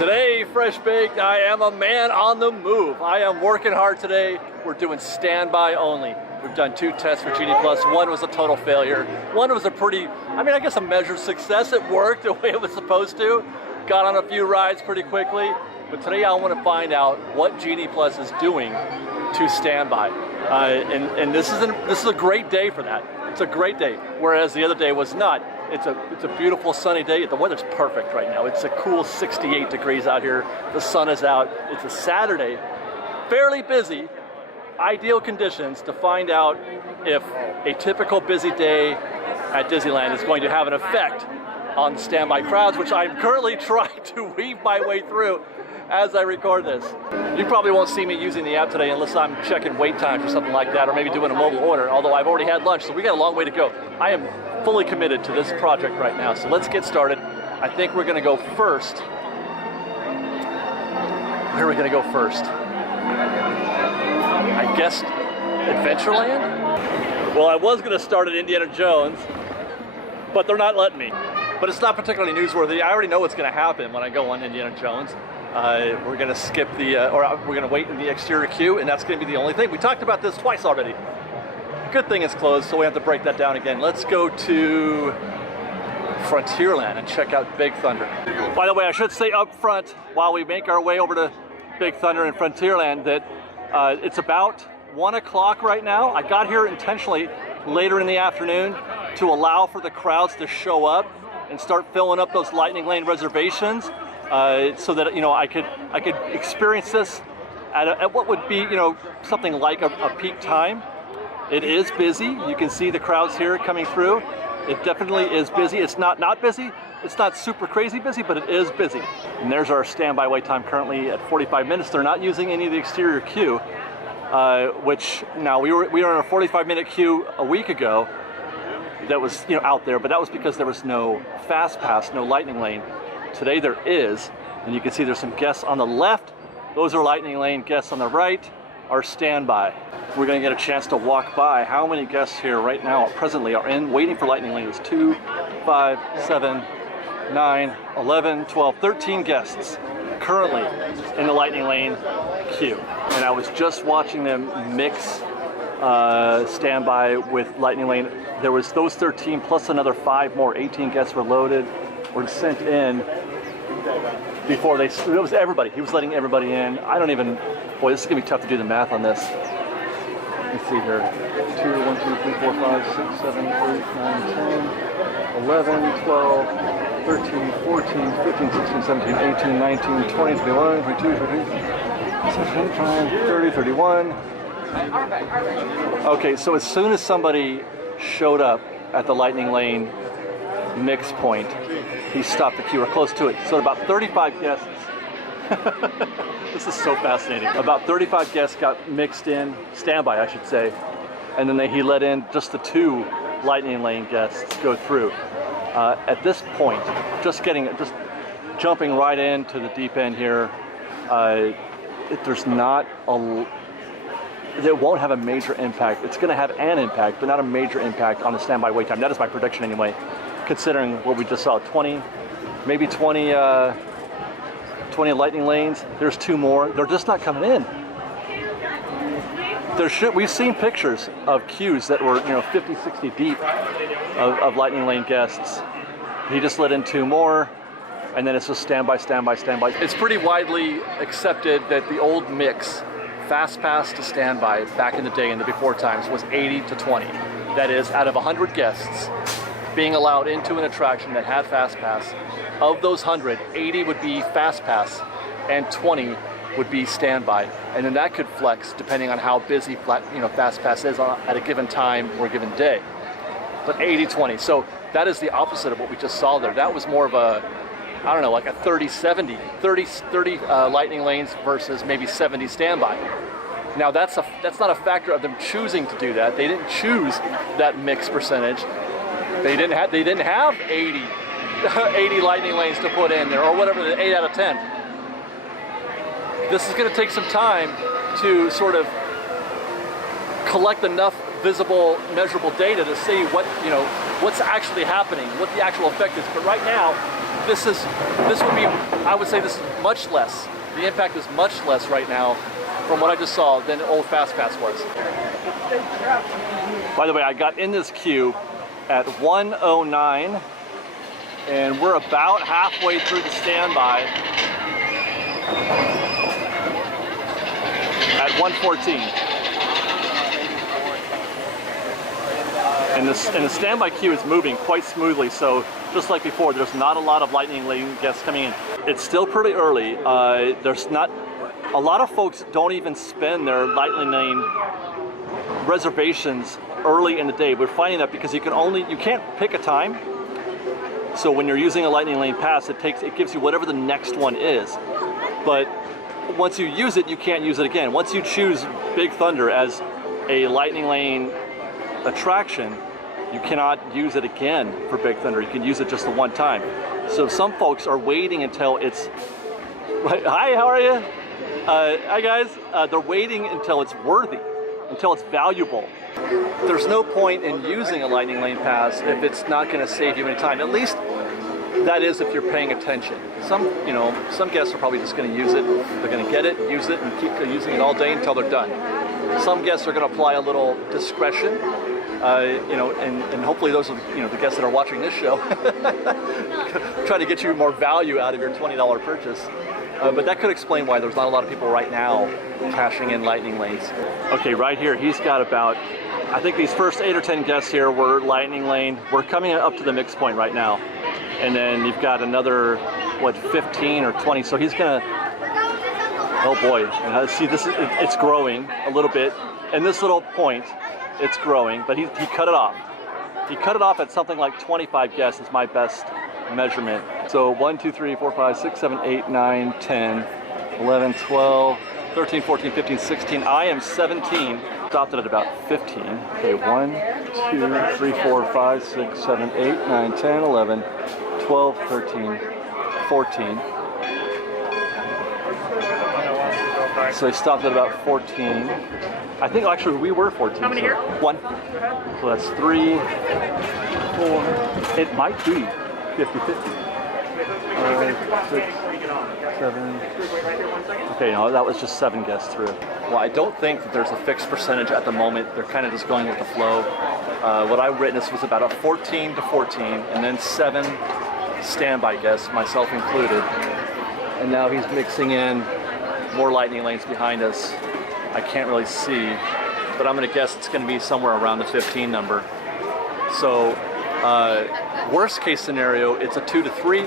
Today, Fresh Baked, I am a man on the move. I am working hard today. We're doing standby only. We've done 2 tests for Genie Plus. One was a total failure. One was a pretty, I guess a measured success. It worked the way it was supposed to. Got on a few rides pretty quickly. But today I want to find out what Genie Plus is doing to standby. And this is a great day for that. It's a great day, whereas the other day was not. It's a beautiful sunny day. The weather's perfect right now. It's a cool 68 degrees out here. The sun is out. It's a Saturday, fairly busy. Ideal conditions to find out if a typical busy day at Disneyland is going to have an effect on the standby crowds, which I'm currently trying to weave my way through as I record this. You probably won't see me using the app today unless I'm checking wait times or something like that, or maybe doing a mobile order, although I've already had lunch, so we got a long way to go. I am fully committed to this project right now, so let's get started. I think we're gonna go first. Where are we gonna go first? I guess Adventureland? Well, I was gonna start at Indiana Jones, but they're not letting me. But it's not particularly newsworthy. I already know what's gonna happen when I go on Indiana Jones. We're gonna skip we're gonna wait in the exterior queue, and that's gonna be the only thing. We talked about this twice already. Good thing it's closed, so we have to break that down again. Let's go to Frontierland and check out Big Thunder. By the way, I should say up front, while we make our way over to Big Thunder and Frontierland, that it's about 1 o'clock right now. I got here intentionally later in the afternoon to allow for the crowds to show up and start filling up those Lightning Lane reservations, so that I could experience this at what would be something like a peak time. It is busy. You can see the crowds here coming through. It definitely is busy. It's not busy. It's not super crazy busy, but it is busy. And there's our standby wait time currently at 45 minutes. They're not using any of the exterior queue, which now we were in a 45-minute queue a week ago. That was out there, but that was because there was no fast pass, no Lightning Lane. Today there is, and you can see there's some guests on the left. Those are Lightning Lane guests. On the right are standby. We're going to get a chance to walk by how many guests here right now presently are waiting for Lightning Lane. It's 2, 5, 7, 9, 11, 12, 13 guests currently in the Lightning Lane queue. And I was just watching them mix standby with Lightning Lane. There was those 13 plus another 5 more. 18 guests were loaded, were sent in before it was everybody. He was letting everybody in. Boy, this is gonna be tough to do the math on this. Let's see here. 2, 1, 2, 3, 4, 5, 6, 7, 8, 9, 10, 11, 12, 13, 14, 15, 16, 17, 18, 19, 20, 21, 22, 23, 25, 30, 31. Okay, so as soon as somebody showed up at the Lightning Lane mix point, he stopped the queue, or close to it. So about 35 guests. This is so fascinating. About 35 guests got mixed in, standby I should say, and then he let in just the 2 Lightning Lane guests go through. At this point, just jumping right into the deep end here, it won't have a major impact. It's going to have an impact, but not a major impact on the standby wait time. That is my prediction anyway, considering what we just saw. 20 Lightning Lanes. There's 2 more. They're just not coming in. We've seen pictures of queues that were 50, 60 deep of Lightning Lane guests. He just let in 2 more, and then it's just standby, standby, standby. It's pretty widely accepted that the old mix, fast pass to standby, back in the day in the before times, was 80 to 20. That is, out of 100 guests being allowed into an attraction that had fast pass, of those 100, 80 would be fast pass and 20 would be standby. And then that could flex depending on how busy fast pass is at a given time or a given day. But 80-20. So that is the opposite of what we just saw there. That was more of a, I don't know, like a 30-70, 30 Lightning Lanes versus maybe 70 standby. Now that's not a factor of them choosing to do that. They didn't choose that mix percentage. They didn't have 80 Lightning Lanes to put in there, or whatever, 8 out of 10. This is going to take some time to sort of collect enough visible, measurable data to see what's actually happening, what the actual effect is. But right now, this would be, I would say this is much less. The impact is much less right now from what I just saw than old Fast Pass was. By the way, I got in this queue at 1:09 and we're about halfway through the standby at 1:14. And the standby queue is moving quite smoothly, so just like before, there's not a lot of Lightning Lane guests coming in. It's still pretty early. There's not, a lot of folks don't even spend their Lightning Lane reservations early in the day. We're finding that because you can't pick a time. So when you're using a Lightning Lane pass, it gives you whatever the next one is. But once you use it, you can't use it again. Once you choose Big Thunder as a Lightning Lane attraction, you cannot use it again for Big Thunder. You can use it just the one time. So some folks are waiting until it's, hi, how are you? Hi guys. They're waiting until it's worthy, until it's valuable. There's no point in using a Lightning Lane pass if it's not going to save you any time. At least that is if you're paying attention. Some guests are probably just going to use it. They're going to get it, use it, and keep using it all day until they're done. Some guests are going to apply a little discretion, and hopefully those are the guests that are watching this show, trying to get you more value out of your $20 purchase. But that could explain why there's not a lot of people right now cashing in Lightning Lanes. Okay, right here, he's got about, I think these first 8 or 10 guests here were Lightning Lane. We're coming up to the mix point right now. And then you've got another, 15 or 20, so he's gonna, oh boy, see it's growing a little bit. And this little point, it's growing, but he cut it off. He cut it off at something like 25 guests is my best measurement. So 1, 2, 3, 4, 5, 6, 7, 8, 9, 10, 11, 12, 13, 14, 15, 16. I am 17. Stopped it at about 15. Okay, 1, 2, 3, 4, 5, 6, 7, 8, 9, 10, 11, 12, 13, 14. So I stopped at about 14. I think actually we were 14. How many here? 1. So that's 3, 4. It might be 50-50. 5, 6, 7. Okay, no, that was just 7 guests through. Well, I don't think that there's a fixed percentage at the moment. They're kind of just going with the flow. What I witnessed was about a 14 to 14, and then 7 standby guests, myself included. And now he's mixing in more Lightning Lanes behind us. I can't really see, but I'm going to guess it's going to be somewhere around the 15 number. So, worst case scenario, it's a 2 to 3,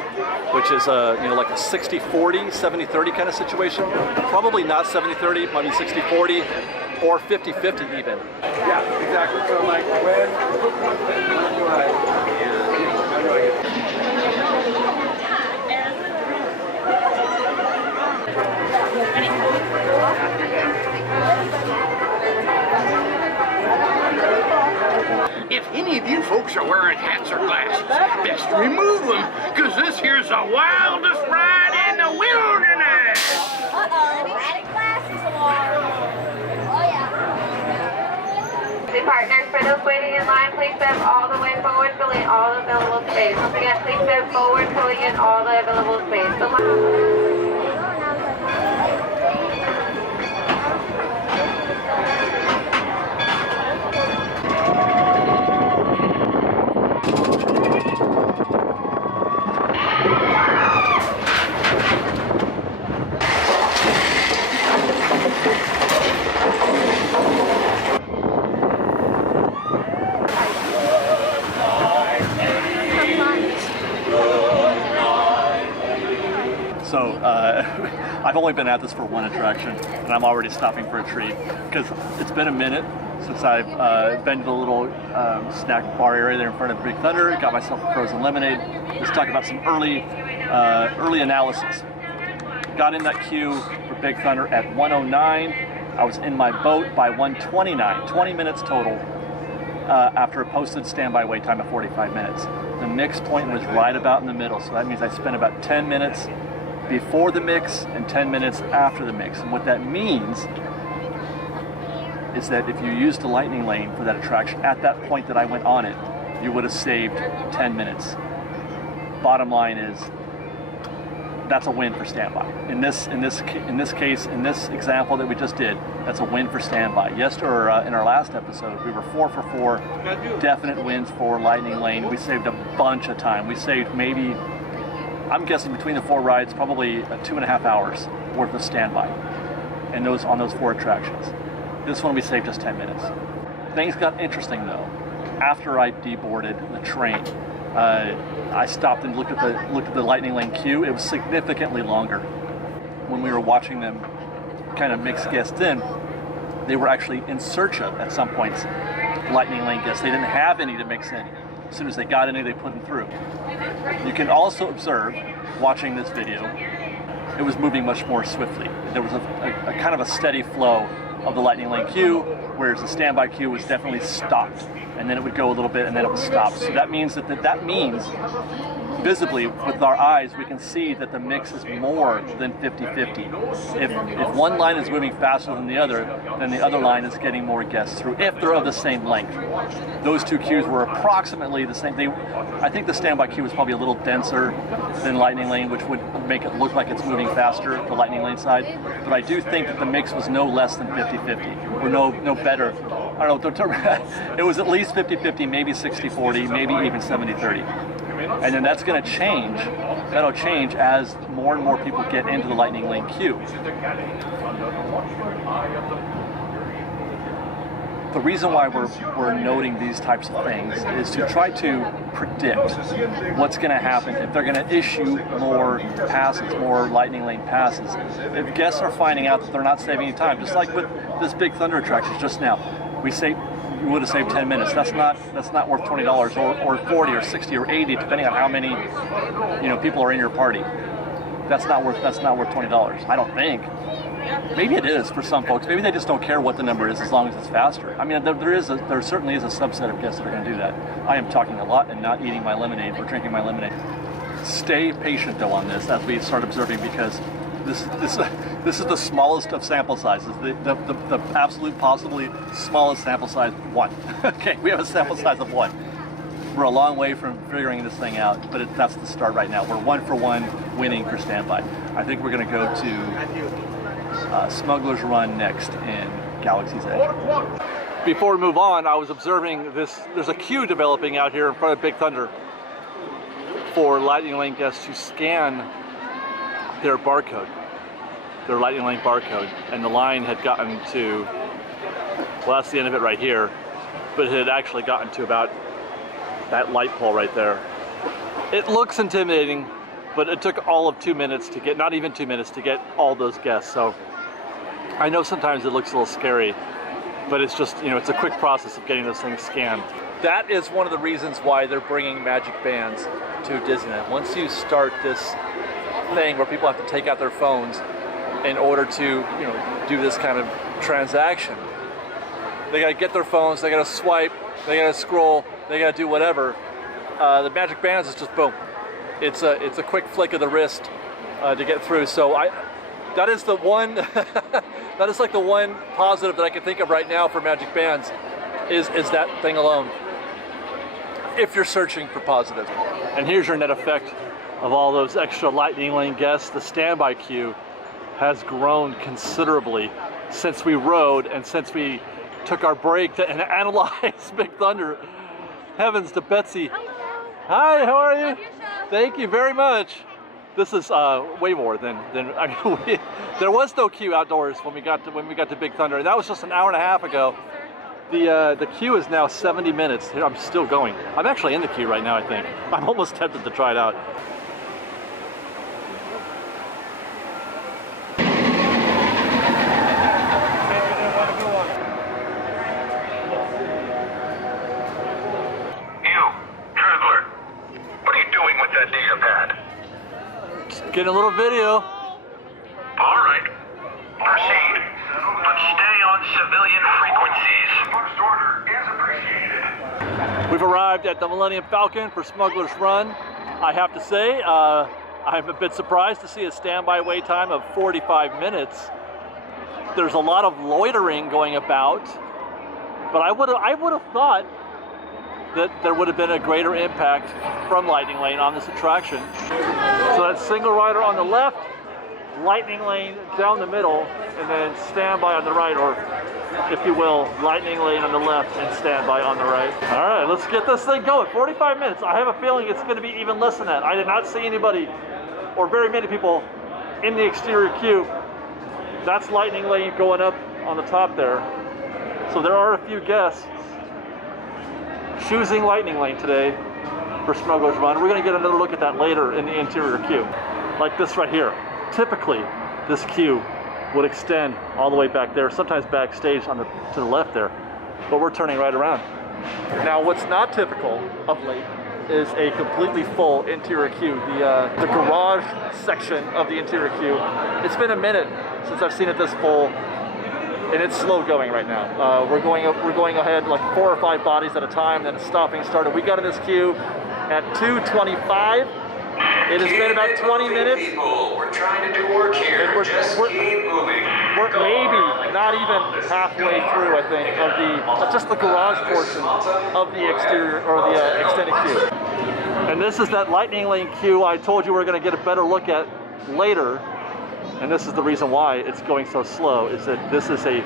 which is like a 60-40, 70-30 kind of situation. Probably not 70-30, maybe 60-40, or 50-50 even. Yeah, exactly. So like if any of you folks are wearing hats or glasses, best remove them, because this here's the wildest ride in the wilderness. Uh-oh, added glasses along. Oh, yeah. The partners, for those waiting in line, please step all the way forward, filling all the available space. Once again, please step forward, filling in all the available space. So I've only been at this for one attraction, and I'm already stopping for a treat because it's been a minute since I've been to the little snack bar area there in front of Big Thunder. Got myself a frozen lemonade. Let's talk about some early analysis. Got in that queue for Big Thunder at 1:09. I was in my boat by 1:29. 20 minutes total after a posted standby wait time of 45 minutes. The mix point was right about in the middle, so that means I spent about 10 minutes before the mix and 10 minutes after the mix. And what that means is that if you used the Lightning Lane for that attraction at that point that I went on it, you would have saved 10 minutes. Bottom line is, that's a win for standby. In this case, in this example that we just did, that's a win for standby. Yesterday, in our last episode, we were 4 for 4, definite wins for Lightning Lane. We saved a bunch of time. We saved maybe, I'm guessing between the 4 rides, probably 2.5 hours worth of standby, and on those 4 attractions. This one we saved just 10 minutes. Things got interesting though. After I deboarded the train, I stopped and looked at the Lightning Lane queue. It was significantly longer. When we were watching them kind of mix guests in, they were actually in search of, at some points, Lightning Lane guests. They didn't have any to mix in. As soon as they got any, they put them through. You can also observe, watching this video, it was moving much more swiftly. There was a kind of a steady flow of the Lightning Lane queue, whereas the standby queue was definitely stopped. And then it would go a little bit and then it would stop. So that means that means visibly with our eyes we can see that the mix is more than 50-50. If one line is moving faster than the other, then the other line is getting more guests through if they're of the same length. Those 2 queues were approximately the same. I think the standby queue was probably a little denser than Lightning Lane, which would make it look like it's moving faster, the Lightning Lane side. But I do think that the mix was no less than 50-50, or no better. I don't know, it was at least 50-50, maybe 60-40, maybe even 70-30. And then that's going to change. That'll change as more and more people get into the Lightning Lane queue. The reason why we're noting these types of things is to try to predict what's going to happen if they're going to issue more passes, more Lightning Lane passes. If guests are finding out that they're not saving any time, just like with this Big Thunder attraction just now, we would have saved 10 minutes. That's not worth $20 or 40 or 60 or 80, depending on how many people are in your party. That's not worth $20. I don't think. Maybe it is for some folks. Maybe they just don't care what the number is as long as it's faster. I mean, there certainly is a subset of guests that are going to do that. I am talking a lot and not eating my lemonade or drinking my lemonade. Stay patient though on this as we start observing, because this is the smallest of sample sizes. The absolute possibly smallest sample size, 1. Okay, we have a sample size of 1. We're a long way from figuring this thing out, but that's the start right now. We're 1 for 1 winning for standby. I think we're going to go to Smuggler's Run next in Galaxy's Edge. Before we move on, I was observing this. There's a queue developing out here in front of Big Thunder for Lightning Lane guests to scan their barcode, their Lightning Lane barcode, and the line had gotten to, well, that's the end of it right here, but it had actually gotten to about that light pole right there. It looks intimidating, but it took all of 2 minutes to get, not even 2 minutes, to get all those guests. So I know sometimes it looks a little scary, but it's just, it's a quick process of getting those things scanned. That is one of the reasons why they're bringing magic bands to Disneyland. Once you start this thing where people have to take out their phones in order to, do this kind of transaction, they gotta get their phones, they gotta swipe, they gotta scroll, they gotta do whatever. The magic bands is just boom. It's a quick flick of the wrist to get through. So that is the one that is like the one positive that I can think of right now for magic bands is that thing alone, if you're searching for positive. And here's your net effect of all those extra Lightning Lane guests. The standby queue has grown considerably since we rode and since we took our break to analyze Big Thunder. Heavens to Betsy. Hi, how are you? Thank you very much. This is way more than I mean, there was no queue outdoors when we got to Big Thunder, and that was just an hour and a half ago. The queue is now 70 minutes. I'm still going. I'm actually in the queue right now, I think. I'm almost tempted to try it out. Getting a little video. All right, proceed, but stay on civilian frequencies. First order is appreciated. We've arrived at the Millennium Falcon for Smuggler's Run. I have to say, I'm a bit surprised to see a standby wait time of 45 minutes. There's a lot of loitering going about, but I would have thought that there would have been a greater impact from Lightning Lane on this attraction. So that's single rider on the left, Lightning Lane down the middle, and then standby on the right, or if you will, Lightning Lane on the left and standby on the right. All right, let's get this thing going. 45 minutes. I have a feeling it's going to be even less than that. I did not see anybody or very many people in the exterior queue. That's Lightning Lane going up on the top there. So there are a few guests choosing Lightning Lane today for Smuggler's Run. We're going to get another look at that later in the interior queue. Like this right here. Typically, this queue would extend all the way back there, sometimes backstage to the left there, but we're turning right around. Now, what's not typical of Layton is a completely full interior queue. The garage section of the interior queue, it's been a minute since I've seen it this full, and it's slow going right now. We're going ahead like 4 or 5 bodies at a time, then stopping started. We got in this queue at 2:25. It has been about 20 minutes. People, we're trying to do work here. We're keep moving. We're maybe not even halfway through, I think, of just the garage portion of the exterior or the extended queue. And this is that Lightning Lane queue I told you we're going to get a better look at later. And this is the reason why it's going so slow, is that this is a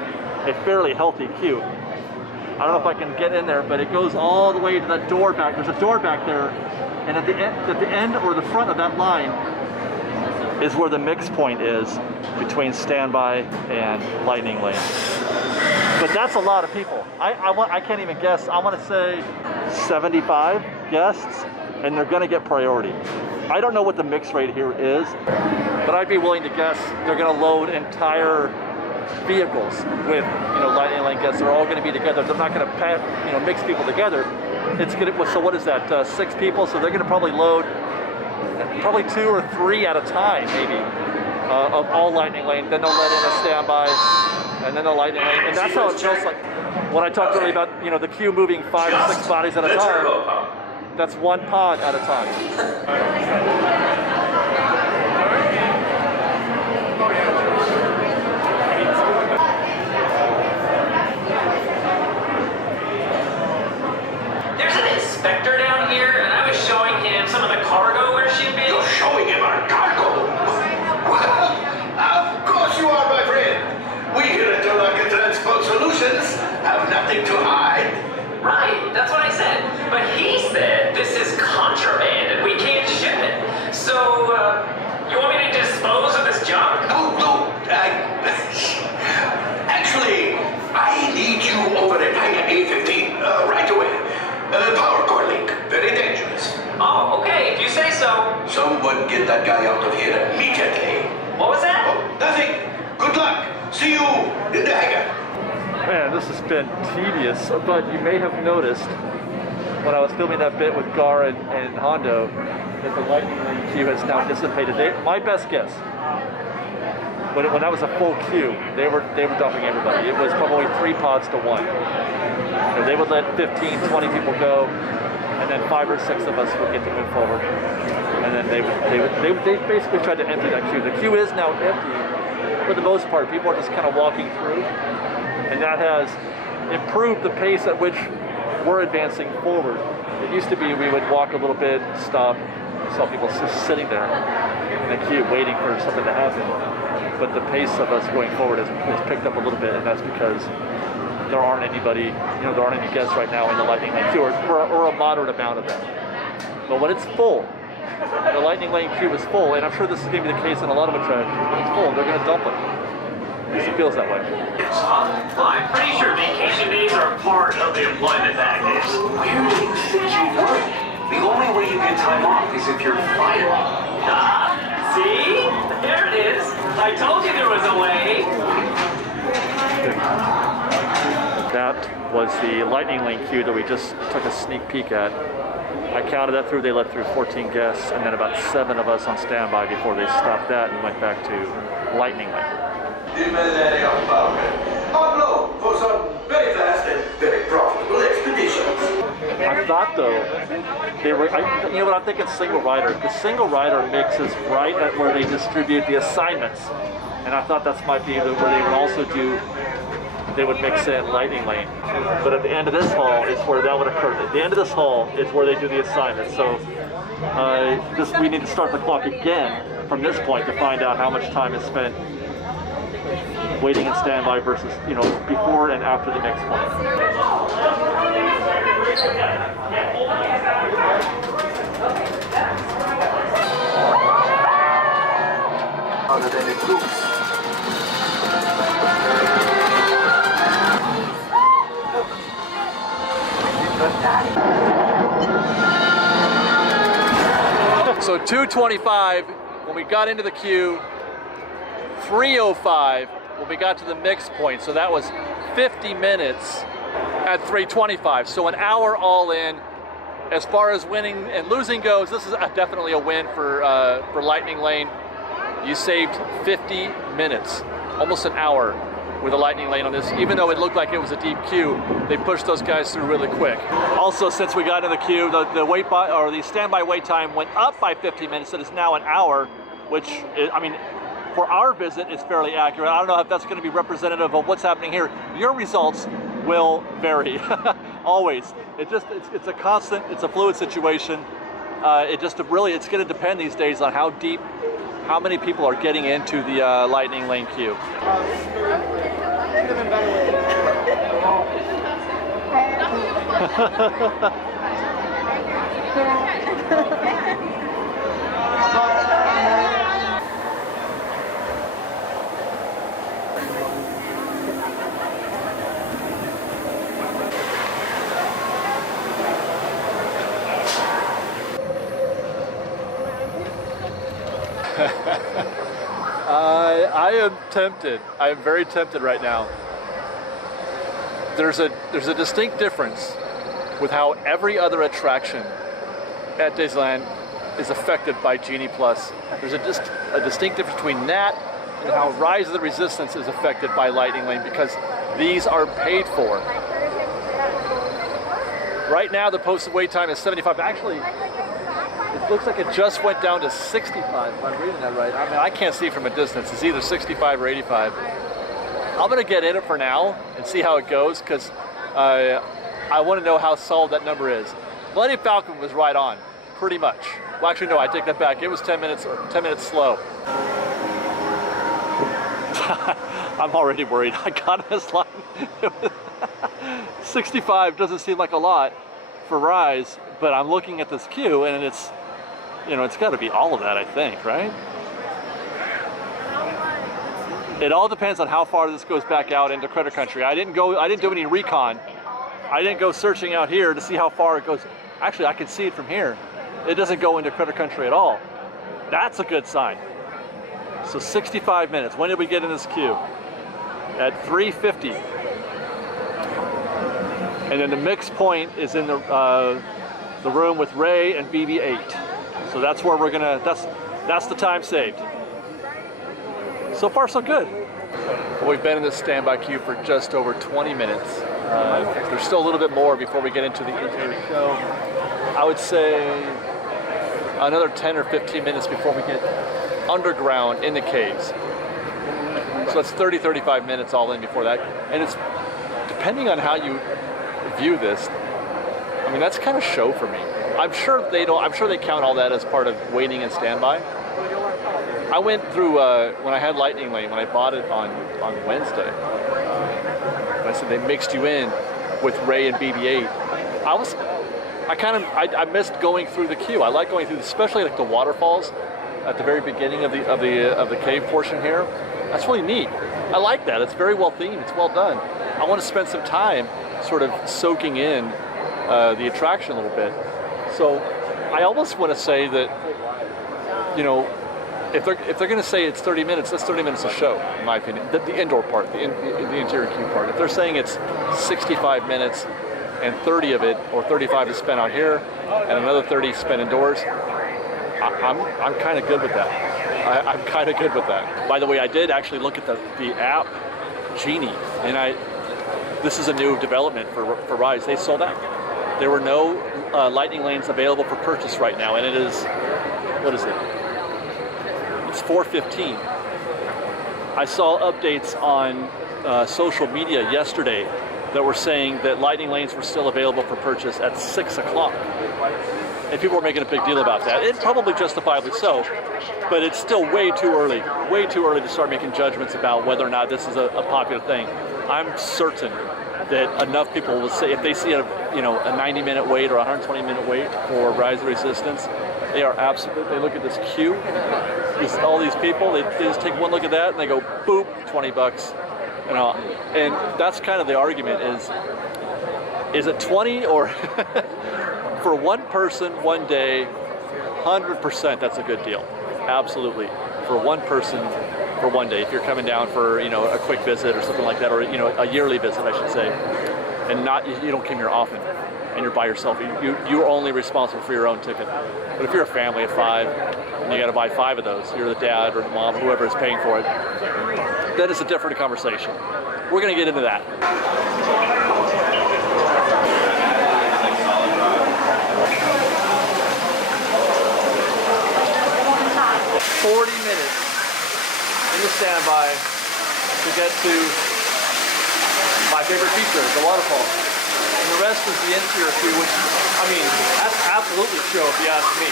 fairly healthy queue. I don't know if I can get in there, but it goes all the way to that door back. There's a door back there. And at the end or the front of that line is where the mix point is between standby and Lightning Lane. But that's a lot of people. I can't even guess. I want to say 75 guests, and they're going to get priority. I don't know what the mix rate here is, but I'd be willing to guess they're going to load entire vehicles with Lightning Lane guests. They're all going to be together. They're not going to mix people together. It's gonna, so what is that, 6 people? So they're gonna probably load probably 2 or 3 at a time, maybe, of all Lightning Lane. Then they'll let in a standby, and then the Lightning Lane. And that's how it feels like when I talked earlier about, the queue moving 5 or 6 bodies at a time. That's 1 pod at a time. Inspector down here, and I was showing him some of the cargo we're shipping. You're showing him our cargo? Well, of course you are, my friend. We here at Dolaka Transport Solutions have nothing to hide. Right, that's what I said. But he said this is contraband and we can't ship it. So, you want me to dispose of this junk? No, actually, I need you over at Hangar A15 right away. Power core leak, very dangerous. Oh, okay, if you say so. Someone get that guy out of here immediately. What was that? Oh, nothing. Good luck. See you in the hangar. Man, this has been tedious, but you may have noticed when I was filming that bit with Gar and Hondo that the Lightning Lane queue has now dissipated. My best guess, when that was a full queue, they were dumping everybody. It was probably 3 pods to 1. They would let 15, 20 people go, and then 5 or 6 of us would get to move forward. And then they basically tried to empty that queue. The queue is now empty for the most part. People are just kind of walking through, and that has improved the pace at which we're advancing forward. It used to be we would walk a little bit, stop, saw people just sitting there in the queue waiting for something to happen. But the pace of us going forward has picked up a little bit, and that's because there aren't anybody, there aren't any guests right now in the Lightning Lane queue, or a moderate amount of them. But when it's full, the Lightning Lane queue is full, and I'm sure this is going to be the case in a lot of attractions. When it's full, they're going to dump it. At least it feels that way. Well, I'm pretty sure vacation days are part of the employment package. Where do you think you work? The only way you get time off is if you're fired. See? There it is. I told you there was a way. That was the Lightning Lane queue that we just took a sneak peek at. I counted that through. They let through 14 guests, and then about 7 of us on standby before they stopped that and went back to Lightning Lane. Upload for some very fast and very profitable expeditions. I thought though, they were, you know what, I'm thinking single rider. The single rider mixes right at where they distribute the assignments. And I thought that might be where they would also do they would mix in Lightning Lane. But at the end of this hall is where that would occur. At the end of this hall is where they do the assignment. So we need to start the clock again from this point to find out how much time is spent waiting in standby versus, you know, before and after the mix point. Other than it looks. So 2:25 when we got into the queue, 3:05 when we got to the mix point. So that was 50 minutes at 3:25. So an hour all in. As far as winning and losing goes, this is definitely a win for Lightning Lane. You saved 50 minutes, almost an hour with a Lightning Lane on this. Even though it looked like it was a deep queue, they pushed those guys through really quick. Also, since we got in the queue, the standby wait time went up by 50 minutes. It is now an hour, which is, I mean, for our visit, is fairly accurate. I don't know if that's going to be representative of what's happening here. Your results will vary, always. It's a constant, it's a fluid situation. It's going to depend these days on how many people are getting into the Lightning Lane queue. I am tempted. I am very tempted right now. There's a distinct difference with how every other attraction at Disneyland is affected by Genie Plus. There's a distinct difference between that and how Rise of the Resistance is affected by Lightning Lane, because these are paid for. Right now the posted wait time is 75. Actually, it looks like it just went down to 65, if I'm reading that right. I mean, I can't see from a distance. It's either 65 or 85. I'm gonna get in it for now and see how it goes, because I want to know how solid that number is. Millennium Falcon was right on, pretty much. Well, actually, no, I take that back. It was 10 minutes slow. I'm already worried. I got this line. 65 doesn't seem like a lot for Rise, but I'm looking at this queue and it's, you know, it's got to be all of that, I think, right? It all depends on how far this goes back out into Critter Country. I didn't do any recon. I didn't go searching out here to see how far it goes. Actually, I can see it from here. It doesn't go into Critter Country at all. That's a good sign. So 65 minutes. When did we get in this queue? At 3:50. And then the mix point is in the room with Ray and BB-8. So that's where we're gonna, that's the time saved. So far, so good. Well, we've been in this standby queue for just over 20 minutes. There's still a little bit more before we get into the interior show. I would say another 10 or 15 minutes before we get underground in the caves. So that's 30, 35 minutes all in before that. And it's, depending on how you view this, I mean, that's kind of show for me. I'm sure they count all that as part of waiting and standby. I went through, when I had Lightning Lane, when I bought it on Wednesday, I said they mixed you in with Ray and BB-8. I missed going through the queue. I like going through, especially like the waterfalls at the very beginning of the cave portion here. That's really neat. I like that. It's very well themed. It's well done. I want to spend some time sort of soaking in the attraction a little bit. So I almost want to say that, you know, if they're going to say it's 30 minutes, that's 30 minutes of show, in my opinion. The indoor part, the interior queue part. If they're saying it's 65 minutes and 30 of it, or 35 is spent out here, and another 30 spent indoors, I'm kind of good with that. I'm kind of good with that. By the way, I did actually look at the app, Genie, and this is a new development for Rise. They sold out. There were no Lightning Lanes available for purchase right now, and it is, what is it? It's 4:15. I saw updates on social media yesterday that were saying that Lightning lanes were still available for purchase at 6 o'clock. And people were making a big deal about that. And probably justifiably so, but it's still way too early to start making judgments about whether or not this is a popular thing. I'm certain that enough people will say, if they see a 90-minute wait or a 120-minute wait for Rise of the Resistance, they are absolutely, they look at this queue, all these people, they just take one look at that and they go, boop, 20 bucks. You know, and that's kind of the argument is it 20 or for one person, one day, 100% that's a good deal. Absolutely. For one person, for one day, if you're coming down for, you know, a quick visit or something like that, or, you know, a yearly visit, I should say, and you don't come here often, and you're by yourself, you're only responsible for your own ticket. But if you're a family of 5, and you got to buy 5 of those, you're the dad or the mom or whoever is paying for it, then it's a different conversation. We're going to get into that. 40 minutes in the standby to get to my favorite feature, the waterfall. And the rest is the interior queue, which, I mean, that's absolutely a show if you ask me.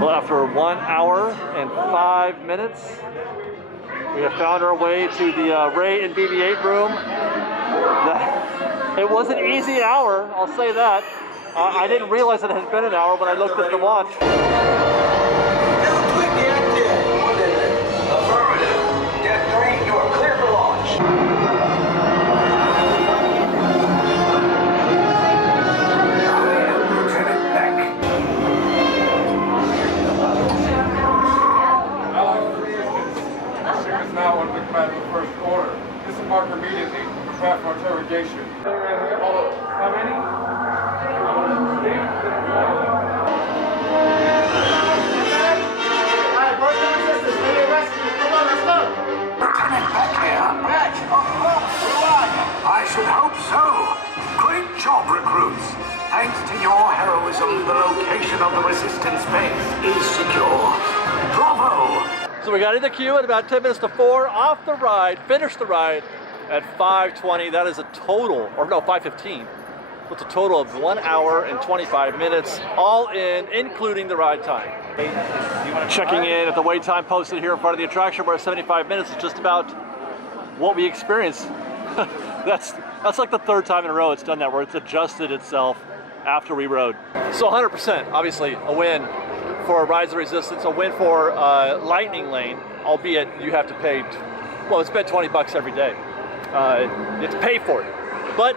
Well, after 1 hour and 5 minutes, we have found our way to the Ray and BB-8 room. It was an easy hour, I'll say that. I didn't realize it had been an hour when I looked at the watch. Now when we come out of the first quarter. Disembark immediately. Prepare for interrogation. How many? Alright, brothers and sisters, we arrested you. Come on, let's go. Lieutenant back here. I should hope so. Great job, recruits. Thanks to your heroism, the location of the resistance base is secure. Bravo! So we got in the queue at about 10 minutes to 4, off the ride, finished the ride at 5:20. That is a total, or no, 5:15. It's a total of 1 hour and 25 minutes, all in, including the ride time. Checking in at the wait time posted here in front of the attraction. We're at 75 minutes. It's just about what we experienced. That's like the 3rd time in a row it's done that, where it's adjusted itself after we rode. So 100%, obviously, a win for Rise of the Resistance, a win for Lightning Lane, albeit you have to pay, well, spend 20 bucks every day. You have to pay for it. But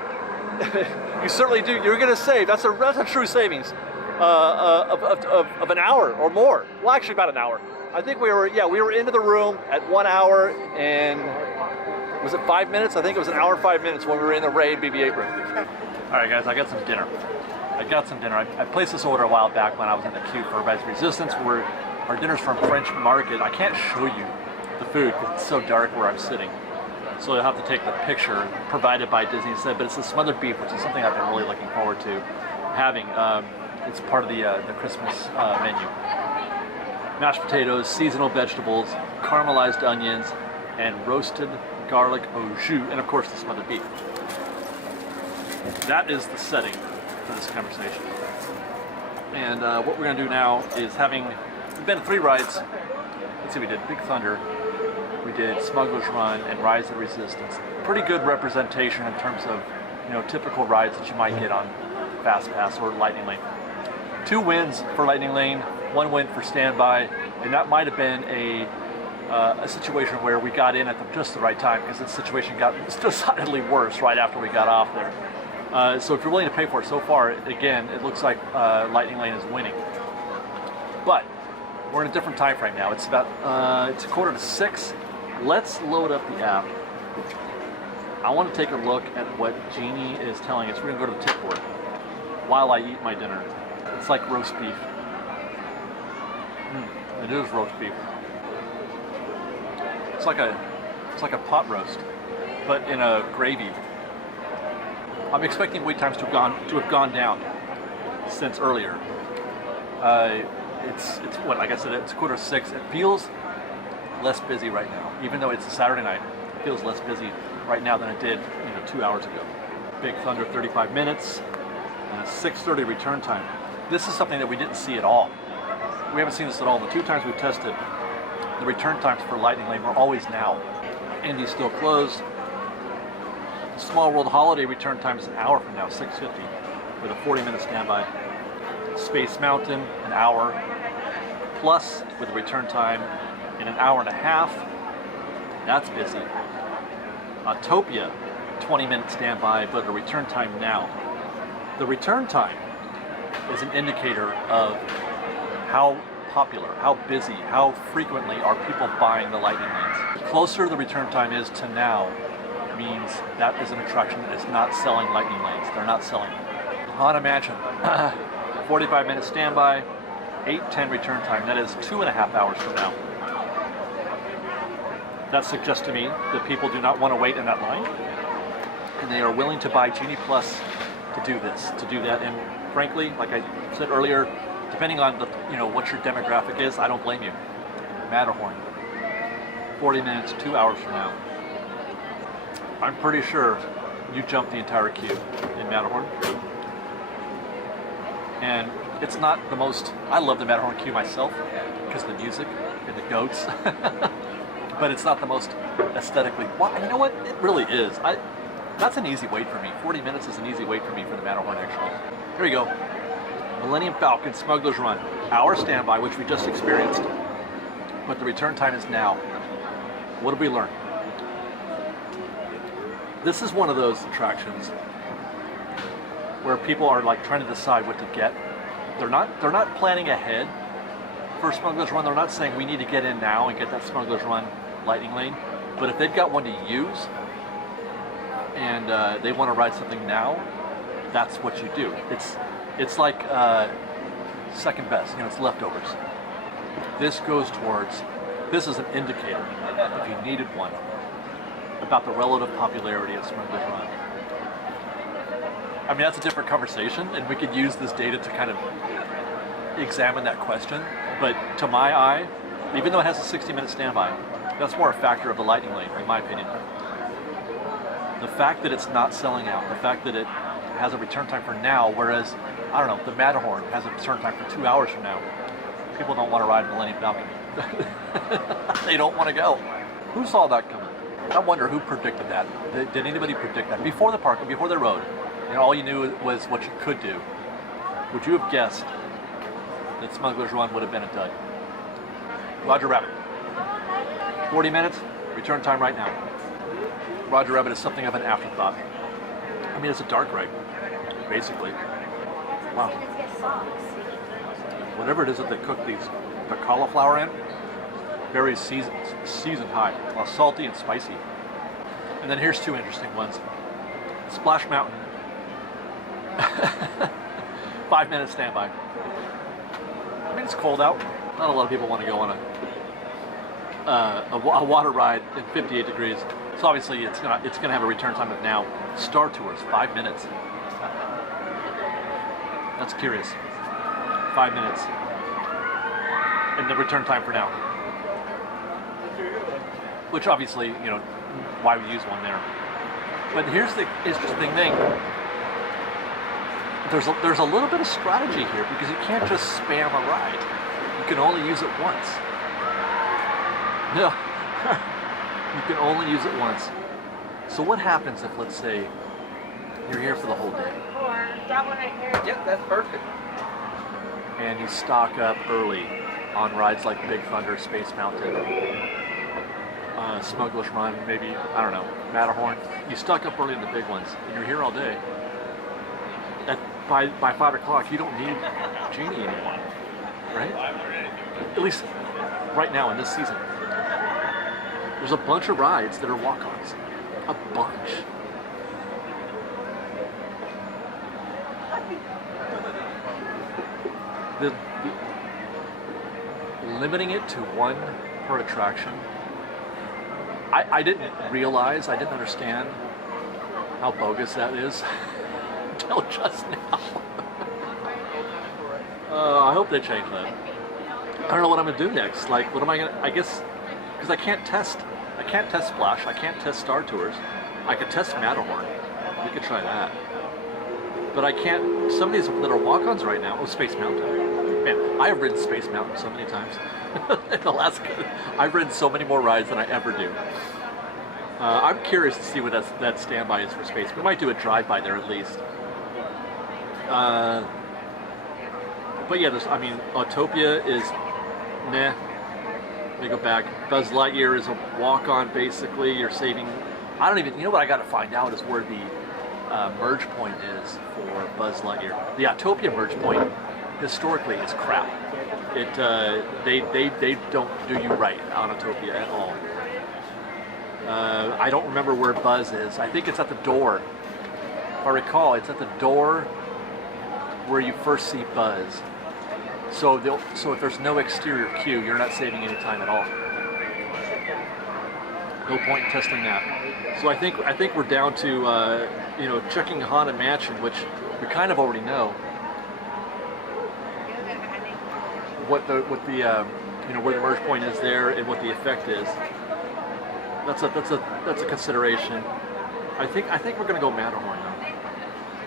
you certainly do, you're gonna save, that's a true savings of an hour or more. Well, actually about an hour. I think we were into the room at 1 hour and, was it 5 minutes? I think it was an hour and 5 minutes when we were in the Ray BB-8 room. All right guys, I got some dinner. I placed this order a while back when I was in the queue for Rise of Resistance. Our dinner's from French Market. I can't show you the food because it's so dark where I'm sitting. So you'll have to take the picture provided by Disney instead. But it's the smothered beef, which is something I've been really looking forward to having. It's part of the Christmas menu. Mashed potatoes, seasonal vegetables, caramelized onions, and roasted garlic au jus, and of course the smothered beef. That is the setting for this conversation. And what we're going to do now is we've been to 3 rides. Let's see, we did Big Thunder, we did Smuggler's Run, and Rise of the Resistance. Pretty good representation in terms of, you know, typical rides that you might get on Fast Pass or Lightning Lane. 2 wins for Lightning Lane, 1 win for Standby, and that might have been a situation where we got in at just the right time, because the situation got decidedly worse right after we got off there. So if you're willing to pay for it, so far, again, it looks like Lightning Lane is winning. But we're in a different time frame now. It's about it's 5:45. Let's load up the app. I want to take a look at what Genie is telling us. We're going to go to the tip board while I eat my dinner. It's like roast beef. It is roast beef. It's like a pot roast, but in a gravy. I'm expecting wait times to have gone down since earlier. It's what, like I said, it's 5:45. It feels less busy right now, even though it's a Saturday night. feels less busy right now than it did 2 hours ago. Big Thunder 35 minutes and a 6:30 return time. This is something that we didn't see at all. We haven't seen this at all. The 2 times we've tested, the return times for Lightning Lane were always now. Indy's still closed. The Small World Holiday return time is an hour from now, 6:50, with a 40-minute standby. Space Mountain, an hour, plus with a return time in an hour and a half. That's busy. Autopia, 20-minute standby, but a return time now. The return time is an indicator of how popular, how busy, how frequently are people buying the Lightning Lanes. The closer the return time is to now means that is an attraction that is not selling Lightning Lanes. They're not selling them. Haunted Mansion, 45-minute standby, 8:10 return time. That is 2.5 hours from now. That suggests to me that people do not want to wait in that line, and they are willing to buy Genie Plus to do this, to do that. And frankly, like I said earlier, depending on what your demographic is, I don't blame you. Matterhorn, 40 minutes, 2 hours from now. I'm pretty sure you jumped the entire queue in Matterhorn. And it's not the most, I love the Matterhorn queue myself because of the music and the goats. But it's not the most aesthetically, well, you know what, it really is. That's an easy wait for me. 40 minutes is an easy wait for me for the Matterhorn, actually. Here we go. Millennium Falcon, Smuggler's Run. Hour standby, which we just experienced. But the return time is now. What did we learn? This is one of those attractions where people are like trying to decide what to get. They're not planning ahead for Smuggler's Run. They're not saying we need to get in now and get that Smuggler's Run Lightning Lane. But if they've got one to use and they want to ride something now, that's what you do. It's like second best, it's leftovers. This goes towards, this is an indicator, if you needed one, about the relative popularity of Smuggler's Run. I mean, that's a different conversation, and we could use this data to kind of examine that question. But to my eye, even though it has a 60-minute standby, that's more a factor of the Lightning Lane, in my opinion. The fact that it's not selling out, the fact that it has a return time for now, whereas, I don't know, the Matterhorn has a return time for 2 hours from now. People don't want to ride Millennium Falcon. They don't want to go. Who saw that coming? I wonder who predicted that. Did anybody predict that? Before the park, before the road, all you knew was what you could do. Would you have guessed that Smuggler's Run would have been a dud? Roger Rabbit. 40 minutes, return time right now. Roger Rabbit is something of an afterthought. I mean, it's a dark ride, basically. Wow. Whatever it is that they cook the cauliflower in, very seasoned high, salty and spicy. And then here's 2 interesting ones. Splash Mountain. 5-minute standby. I mean, it's cold out. Not a lot of people want to go on a water ride in 58 degrees. So obviously it's gonna have a return time of now. Star Tours, 5 minutes. That's curious. 5 minutes. And the return time for now. Which obviously, why we use one there. But here's the interesting thing. There's a little bit of strategy here because you can't just spam a ride. You can only use it once. No. You can only use it once. So what happens if, let's say, you're here for the whole day? Yep, that's perfect. And you stock up early on rides like Big Thunder, Space Mountain, Smuggler's Run, maybe, I don't know, Matterhorn. You stock up early in the big ones, and you're here all day. By 5 o'clock, you don't need Genie anymore, right? At least right now in this season. There's a bunch of rides that are walk-ons. A bunch. Limiting it to one per attraction, I didn't realize, I didn't understand how bogus that is until just now. I hope they change that. I don't know what I'm going to do next. Like, what am I going to, I guess, because I can't test I can't test Splash. I can't test Star Tours. I could test Matterhorn. We could try that. But I can't. Some of these that are walk-ons right now. Oh, Space Mountain. Man, I have ridden Space Mountain so many times in Alaska. I've ridden so many more rides than I ever do. I'm curious to see what that standby is for Space. We might do a drive-by there at least. But yeah, I mean, Autopia is meh. Let me go back. Buzz Lightyear is a walk-on basically. You're saving. I don't even. You know what I got to find out is where the merge point is for Buzz Lightyear. The Autopia merge point historically is crap. They don't do you right on Autopia at all. I don't remember where Buzz is. I think it's at the door. If I recall, it's at the door where you first see Buzz. So if there's no exterior queue, you're not saving any time at all. No point in testing that. So I think we're down to checking Haunted Mansion, which we kind of already know what the where the merge point is there and what the effect is. That's a consideration. I think we're gonna go Matterhorn now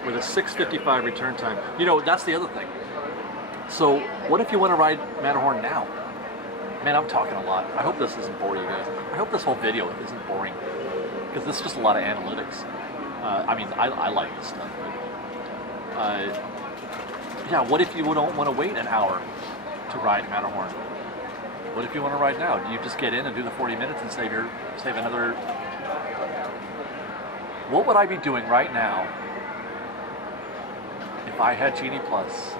with a 6:55 return time. You know, that's the other thing. So what if you want to ride Matterhorn now? Man, I'm talking a lot. I hope this doesn't bore you guys. I hope this whole video isn't boring, because this is just a lot of analytics. I mean, I like this stuff. But, yeah, what if you don't want to wait an hour to ride Matterhorn? What if you want to ride now? Do you just get in and do the 40 minutes and save another? What would I be doing right now if I had Genie Plus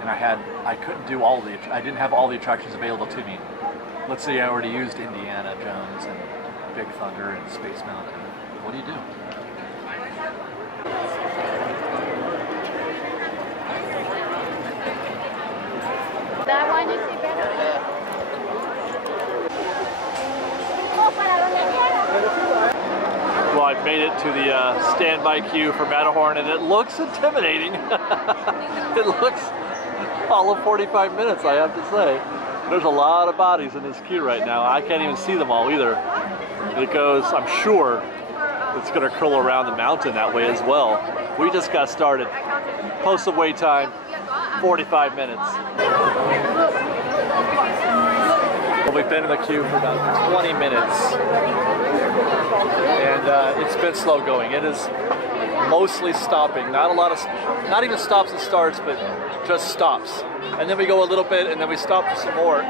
and I couldn't do I didn't have all the attractions available to me? Let's say I already used Indiana Jones and Big Thunder and Space Mountain. What do you do? That one you see better? Well, I've made it to the standby queue for Matterhorn, and it looks intimidating. It looks all of 45 minutes, I have to say. There's a lot of bodies in this queue right now. I can't even see them all either. It goes, I'm sure it's going to curl around the mountain that way as well. We just got started. Posted wait time, 45 minutes. Well, we've been in the queue for about 20 minutes. And it's been slow going. It is mostly stopping. Not even stops and starts, but just stops. And then we go a little bit, and then we stop for some more.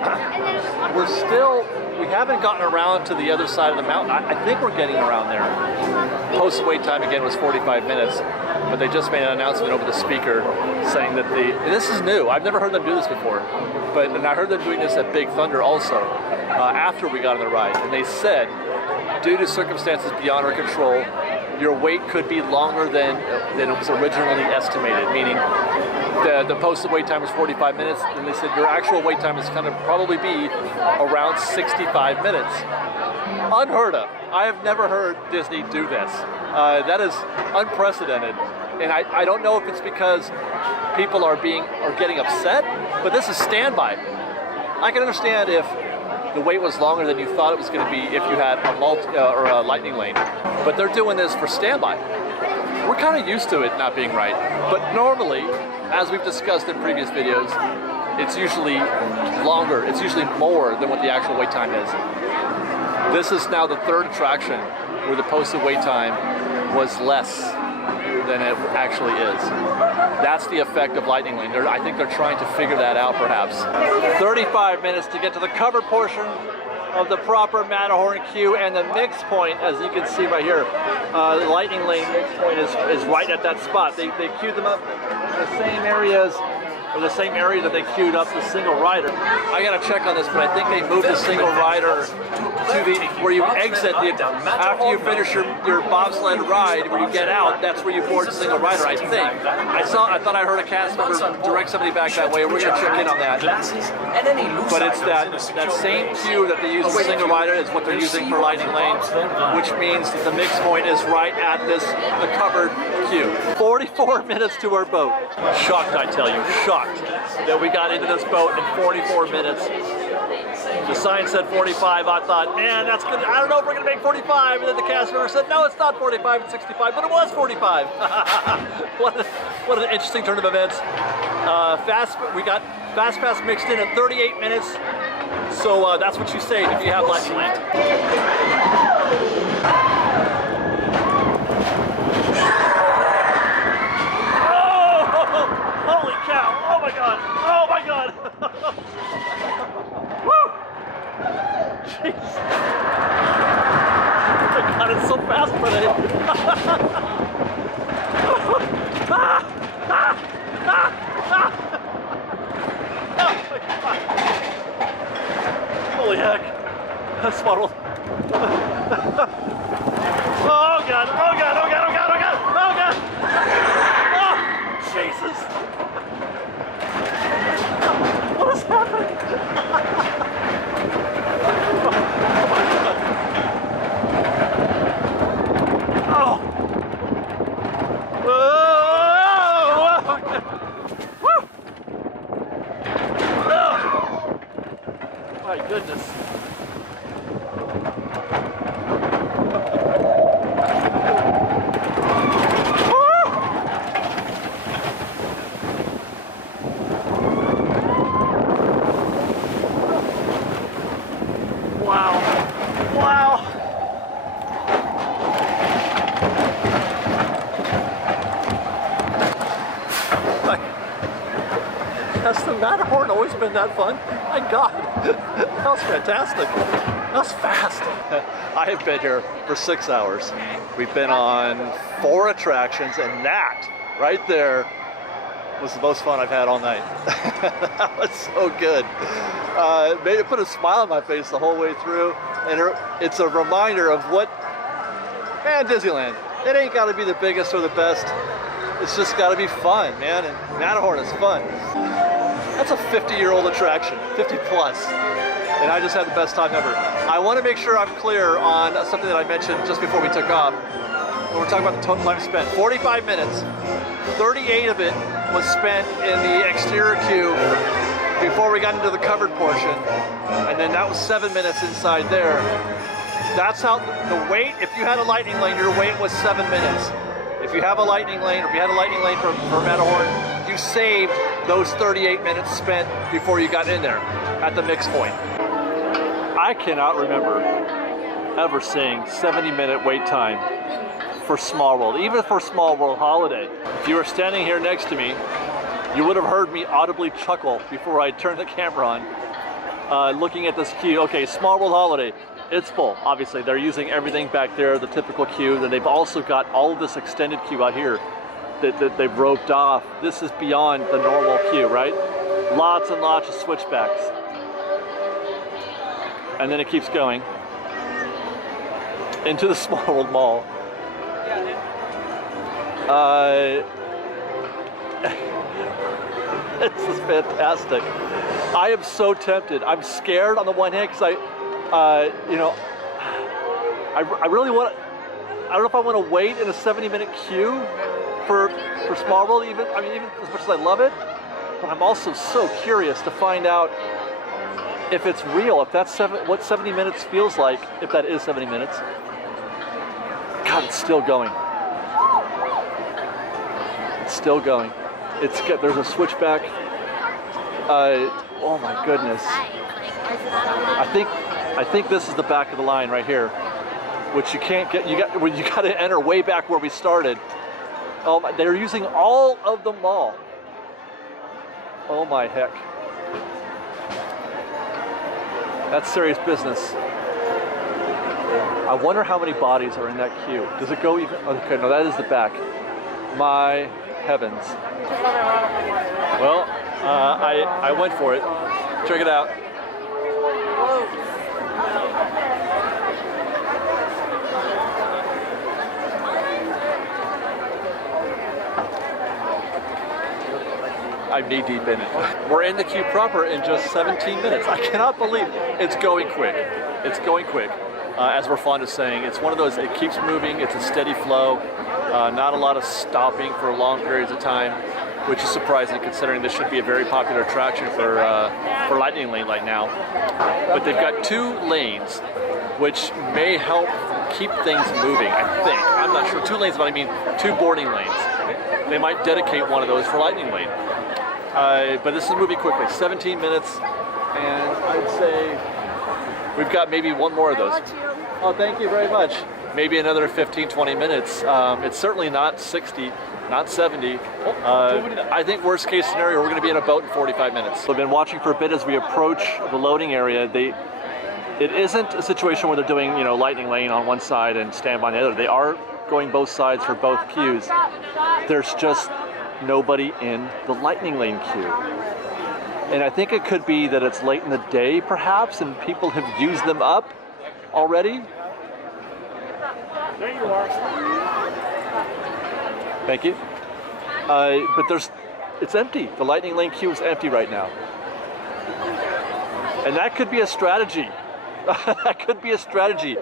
We haven't gotten around to the other side of the mountain. I think we're getting around there. Posted wait time again was 45 minutes, but they just made an announcement over the speaker saying that this is new. I've never heard them do this before, and I heard them doing this at Big Thunder also, after we got on the ride. And they said, due to circumstances beyond our control, your wait could be longer than it was originally estimated, meaning the posted wait time was 45 minutes, and they said your actual wait time is going to probably be around 65 minutes. Unheard of. I have never heard Disney do this. That is unprecedented, and I don't know if it's because people are getting upset, but this is standby. I can understand if the wait was longer than you thought it was going to be if you had a lightning lane, but they're doing this for standby. We're kind of used to it not being right, but normally, as we've discussed in previous videos, it's usually longer. It's usually more than what the actual wait time is. This is now the third attraction where the posted wait time was less than it actually is. That's the effect of lightning lane. I think they're trying to figure that out, perhaps. 35 minutes to get to the covered portion of the proper Matterhorn queue, and the mix point, as you can see right here, the lightning lane mix point is right at that spot. They queued them up in the same areas, or the same area that they queued up the single rider. I gotta check on this, but I think they moved the single rider to where you exit after you finish your bobsled ride, where you get out, that's where you board the single rider, I think. I thought I heard a cast member direct somebody back that way. We're gonna check in on that. But it's that same queue that they use for single rider is what they're using for lightning lane, which means that the mix point is right at the covered queue. 44 minutes to our boat. Shocked, I tell you, shocked that we got into this boat in 44 minutes. The sign said 45. I thought, man, that's good. I don't know if we're gonna make 45. And then the cast member said, no, it's not 45, it's 65, but it was 45. what an interesting turn of events. We got Fast Pass mixed in at 38 minutes. So that's what you say if you have Lightning Lane. Holy cow! Oh my god! Oh my god! Woo! Jeez! Oh my god, it's so fast today! Holy heck! That's swaddled. Oh god! Oh god! Oh god! Oh god! Oh god! Oh god! Oh, Jesus! What is happening? Oh! Woo! Oh! My goodness. Wow. Wow. Has the Matterhorn always been that fun? My God, that was fantastic. That was fast. I have been here for 6 hours. We've been on 4 attractions, and that right there was the most fun I've had all night. That was so good. It put a smile on my face the whole way through, and it's a reminder of what, man, Disneyland, it ain't got to be the biggest or the best. It's just got to be fun, man, and Matterhorn is fun. That's a 50-year-old attraction, 50 plus, and I just had the best time ever. I want to make sure I'm clear on something that I mentioned just before we took off. When we're talking about the total time spent, 45 minutes, 38 of it was spent in the exterior queue before we got into the covered portion, and then that was 7 minutes inside there. That's how the wait, if you had a Lightning Lane, your wait was 7 minutes. If you have a Lightning Lane, or if you had a Lightning Lane for Matterhorn, you saved those 38 minutes spent before you got in there at the mix point. I cannot remember ever seeing 70-minute wait time for Small World, even for Small World Holiday. If you were standing here next to me, you would have heard me audibly chuckle before I turned the camera on, looking at this queue. Okay, Small World Holiday, it's full. Obviously, they're using everything back there, the typical queue. Then they've also got all of this extended queue out here that they've roped off. This is beyond the normal queue, right? Lots and lots of switchbacks. And then it keeps going into the Small World Mall. This is fantastic. I am so tempted. I'm scared on the one hand because I really want to, I don't know if I want to wait in a 70-minute queue for Small World, even as much as I love it, but I'm also so curious to find out if it's real, if that's what 70 minutes feels like, if that is 70 minutes. God, it's still going. It's still going. There's a switchback. Oh my goodness. I think this is the back of the line right here, which you can't get. You got to enter way back where we started. They're using all of the mall. Oh my heck. That's serious business. I wonder how many bodies are in that queue. Does it go even? Okay, no, that is the back. My heavens. Well, I went for it. Check it out. I'm knee deep in it. We're in the queue proper in just 17 minutes. I cannot believe it. It's going quick. It's going quick. As we're fond of saying, it's one of those, it keeps moving, it's a steady flow, not a lot of stopping for long periods of time. which is surprising considering this should be a very popular attraction for Lightning Lane right now. But they've got 2 lanes, which may help keep things moving, I think. I'm not sure. 2 lanes, but I mean 2 boarding lanes. They might dedicate one of those for Lightning Lane. But this is moving quickly, 17 minutes, and I'd say we've got maybe 1 more of those. Oh, thank you very much. Maybe another 15, 20 minutes. It's certainly not 60, not 70. I think worst case scenario, we're going to be in a boat in 45 minutes. We've been watching for a bit as we approach the loading area. It isn't a situation where they're doing, you know, Lightning Lane on one side and Standby on the other. They are going both sides for both queues. There's just nobody in the Lightning Lane queue. And I think it could be that it's late in the day, perhaps, and people have used them up already. There you are. Thank you. But it's empty. The Lightning Lane queue is empty right now. And that could be a strategy. That could be a strategy.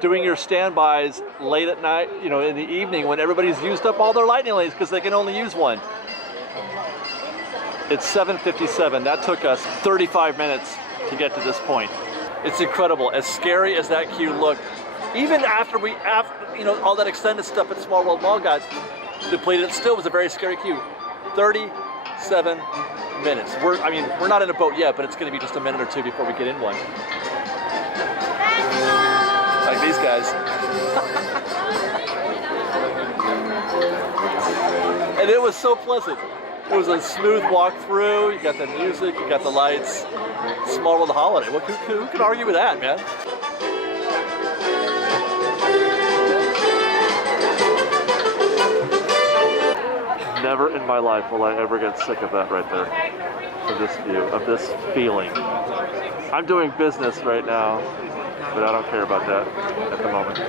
Doing your standbys late at night, you know, in the evening when everybody's used up all their Lightning Lanes because they can only use one. It's 7:57. That took us 35 minutes to get to this point. It's incredible. As scary as that queue looked, even after you know, all that extended stuff at Small World Mall got depleted, it still was a very scary queue. 37 minutes. We're not in a boat yet, but it's going to be just a minute or 2 before we get in one. Like these guys. And it was so pleasant. It was a smooth walk through. You got the music, you got the lights. Small World Holiday. Who can argue with that, man? Never in my life will I ever get sick of that right there. Of this view, of this feeling. I'm doing business right now, but I don't care about that at the moment.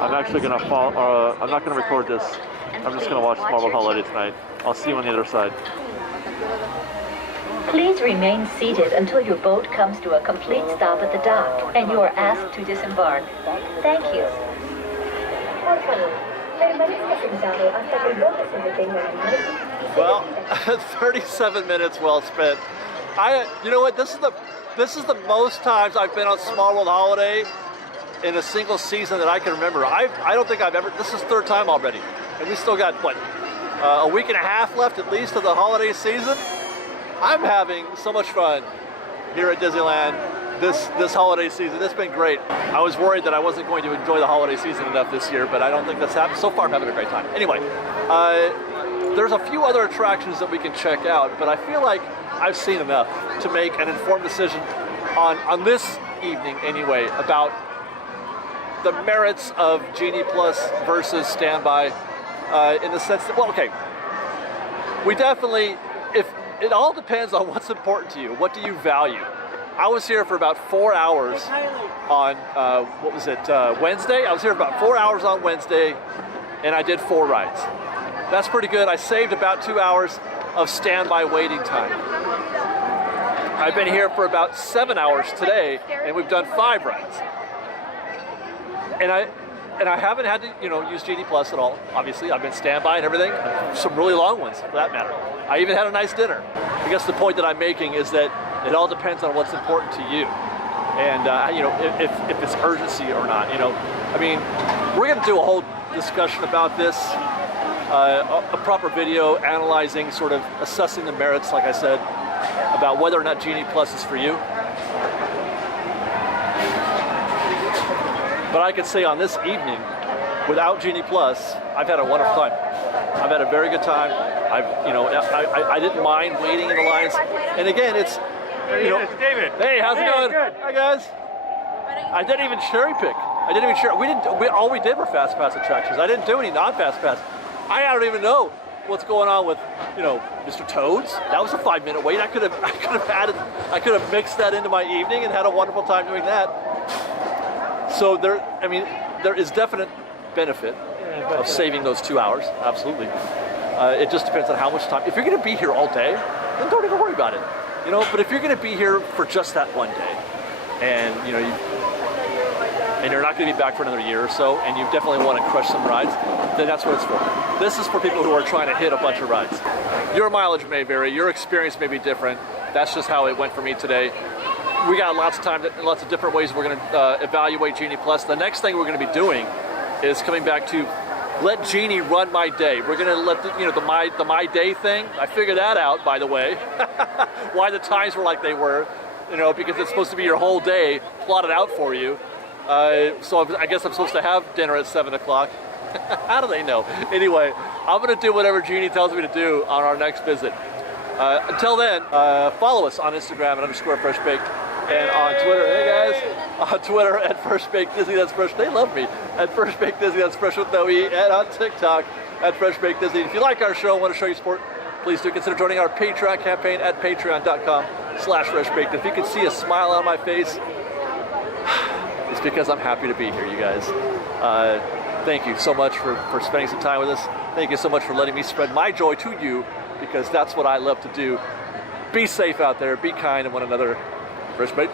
I'm actually gonna I'm not gonna record this. I'm just gonna watch Small World Holiday tonight. I'll see you on the other side. Please remain seated until your boat comes to a complete stop at the dock and you are asked to disembark. Thank you. Well, 37 minutes well spent. You know what? This is the most times I've been on Small World Holiday in a single season that I can remember. I don't think I've ever. This is 3rd time already, and we still got what, a week and a half left at least of the holiday season. I'm having so much fun here at Disneyland this holiday season. It's been great. I was worried that I wasn't going to enjoy the holiday season enough this year, but I don't think that's happened. So far, I'm having a great time. Anyway, there's a few other attractions that we can check out, but I feel like I've seen enough to make an informed decision on this evening anyway about the merits of Genie Plus versus Standby in the sense that, well, okay, we definitely, it all depends on what's important to you. What do you value? I was here for about 4 hours on, Wednesday? I was here for about 4 hours on Wednesday, and I did 4 rides. That's pretty good. I saved about 2 hours of standby waiting time. I've been here for about 7 hours today, and we've done 5 rides. And I haven't had to, you know, use Genie Plus at all. Obviously, I've been standby and everything. Some really long ones, for that matter. I even had a nice dinner. I guess the point that I'm making is that it all depends on what's important to you, and you know, if it's urgency or not. You know, I mean, we're going to do a whole discussion about this, a proper video analyzing, sort of assessing the merits, like I said, about whether or not Genie Plus is for you. But I could say on this evening, without Genie Plus, I've had a wonderful time. I've had a very good time. I didn't mind waiting in the lines. And again, it's, you know, David. Hey, how's it going? Good. Hi guys. I didn't even cherry pick. All we did were fast pass attractions. I didn't do any non-fast pass. I don't even know what's going on with, you know, Mr. Toads. That was a 5-minute wait. I could have mixed that into my evening and had a wonderful time doing that. So there is definite benefit of saving those 2 hours, absolutely. It just depends on how much time. If you're going to be here all day, then don't even worry about it. You know, but if you're going to be here for just that one day, and you know, and you're not going to be back for another year or so, and you definitely want to crush some rides, then that's what it's for. This is for people who are trying to hit a bunch of rides. Your mileage may vary, your experience may be different. That's just how it went for me today. We got lots of time, lots of different ways we're going to evaluate Genie Plus. The next thing we're going to be doing is coming back to let Genie run my day. We're going to let the my day thing. I figured that out, by the way. Why the times were like they were, because it's supposed to be your whole day plotted out for you. So I guess I'm supposed to have dinner at 7 o'clock. How do they know? Anyway, I'm going to do whatever Genie tells me to do on our next visit. Until then, follow us on Instagram at _FreshBaked, and on Twitter, hey guys, on Twitter at FreshBakedDisney, that's fresh, they love me, at FreshBakedDisney, that's fresh with no E, and on TikTok at FreshBakedDisney. If you like our show and want to show your support, please do consider joining our Patreon campaign at patreon.com/FreshBaked. If you can see a smile on my face, it's because I'm happy to be here, you guys. Thank you so much for spending some time with us. Thank you so much for letting me spread my joy to you, because that's what I love to do. Be safe out there, be kind to one another. Fresh Baked.